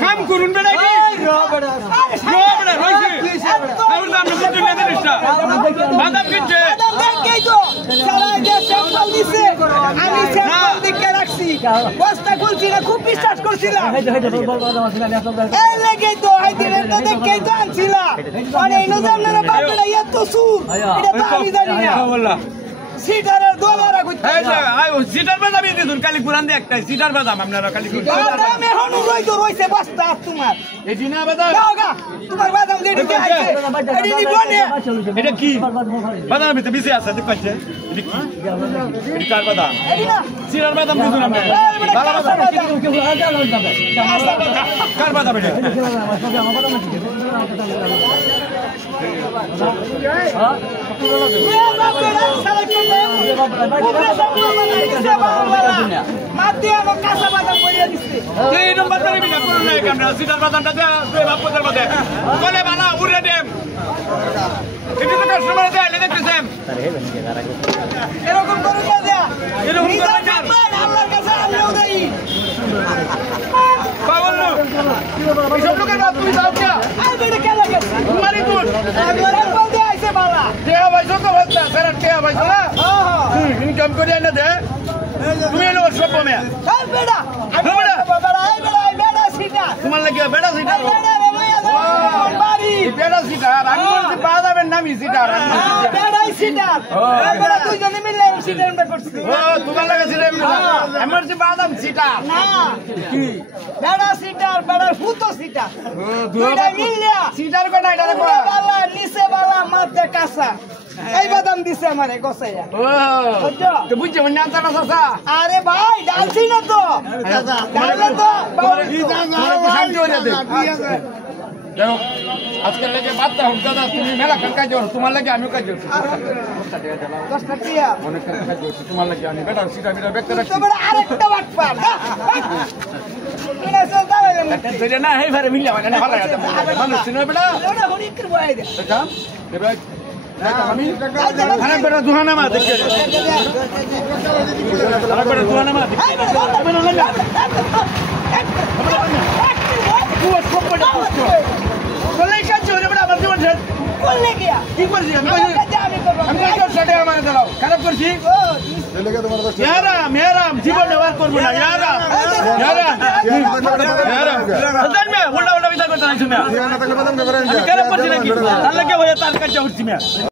কাম করুন বেড়া কি বেড়া রইছে তাহলে আমরা বুঝতে না জিনিসটা বাদাম কিনছে দেখেই তো সারা যে স্যাম্পল দিছে আমি স্যাম্পল দিকে রাখছি বস্তা খুলছি না খুব বিশ্বাস করছিলাম এই লাগেই তো এই দিনের তো দেখেই তো আনছিলাম মানে এই নজামনারা বাপড়া এত সুর এটা তো আমি জানি না বললা সিটারের দোলারা কইতে এই যে সিটার বাদাম দিছুন কালি কুরআন দিয়ে একটাই সিটার বাদাম আপনারা কালি বাদাম এখন রইছে বস্তা তোমার এটি না বাদাম দাওগা তোমার বাদাম যেটা কি আছে এটি নি বনে এটা কি বাদাম ভিতরে বিসি আছে দেখতে এটি কি এটি কার বাদাম এটি না সিটার বাদাম দিছুন আমরা ভালো বাদাম কার বাদাম এটা এই নম্বরটা নিবি না করুন না আমরা সিটার বাদামটা দে বাপুদের মধ্যে বলে বানা উড়ে দেম এটি তো কাস্টমার দেয় আইলে দেখতেছেন এরকম করে না দেয়া এরকম করে না আল্লাহর কাছে আমিও দেই পাগল সব লোকের বাপ তুমি যাও না আর বেটা কে লাগে তোমারই দুধ আগলা বলতে আইছে বালা টেয়া ভাইছো তো ভাইছা স্যার টেয়া ভাইছো না ইনকাম করে না দে তুমি এলো সব মে এই বেটা বেটা সিটা তোমার লাগে বেড়া সিটা বাড়ি বেড়া সিটা আমি বলছি বাদামের নামই সিটা বেড়াই সিটা বেটা দুইজনে মিলে সিটা এন্ড করছি ও তোমার লাগে সিটা আমি বলছি বাদাম সিটা না কি বেড়া সিটা বেড়া ফুটো সিটা দুইটা মিলে সিটার কথা এটা দেখো বালা নিচে বালা মাঝে কাঁচা এই বাদাম দিছে আমারে গোসাইয়া ও তো বুঝছে মনে আনছাটা চাচা আরে ভাই ডালছি না তো ডাললে তো শান্তি হয়ে যাবে দেখো আজকাল লাগে বাচ্চা হোক দাদা তুমি মেলা কাজ করো তোমার লাগে আমিও কাজ করছি 10 টাকা অনেক কাজ করছি তোমার লাগে আমি বেটা সিটা বিটা ব্যক্তি রাখছি তোমরা আরেকটা বাট পার কিনা চলতা হইলো ধরে না এই ভারে মিললে মানে ভালো আছে মানুষ চিনো বেটা ওটা হনি কি বয় দে এটা এবার আমি খানা বেটা দুহানা মা দেখে খানা বেটা দুহানা মা দেখে আমি না লাগা তুই সব বেটা বলে কাজ করে বেটা আমার জীবন শেষ বললে কি কি করছিস আমি করব আমি কাজ সাথে আমার দাও খারাপ করছি মেরা জীবন ব্যবহার করবো না ইয়ারা মে উল্টা উল্টা বিচার করতে নাই তুমি আমি খারাপ করছি নাকি তার লাগে হয়ে তার কাজ করছি